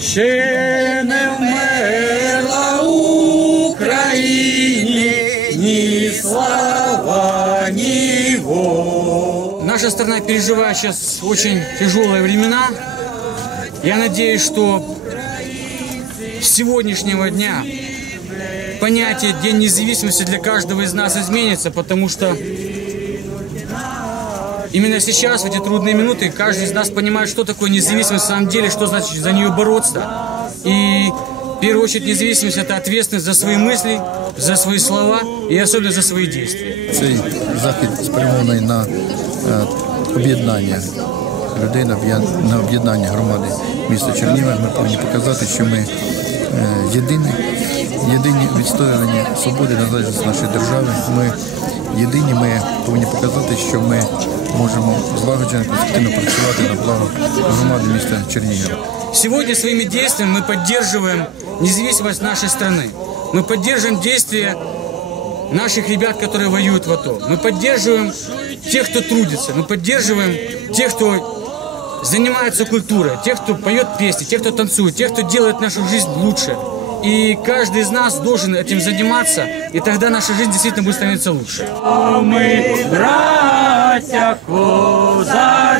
ще не вмерла Україні ні слава, ні воля. Наша страна переживает сейчас очень тяжелые времена. Я надеюсь, что с сегодняшнего дня понятие День независимости для каждого из нас изменится, потому что именно сейчас, в эти трудные минуты, каждый из нас понимает, что такое независимость на самом деле, что значит за нее бороться. И в первую очередь независимость – это ответственность за свои мысли, за свои слова и особенно за свои действия. Цей захід спрямований на е, об'єднання людей, на об'єд- на об'єднання громади міста Чернігова. Ми повинні показати, що ми е, єдині, єдині відстоювання свободи і незалежності нашої держави. Ми єдині, ми повинні показати, що ми можемо злагоджено конструктивно працювати на благо громади міста Чернігова. Сегодня своими действиями мы поддерживаем независимость нашей страны. Мы поддерживаем действия наших ребят, которые воюют в АТО. Мы поддерживаем тех, кто трудится. Мы поддерживаем тех, кто занимается культурой, тех, кто поет песни, тех, кто танцует, тех, кто делает нашу жизнь лучше. И каждый из нас должен этим заниматься, и тогда наша жизнь действительно будет становиться лучше. А ми, браття козацького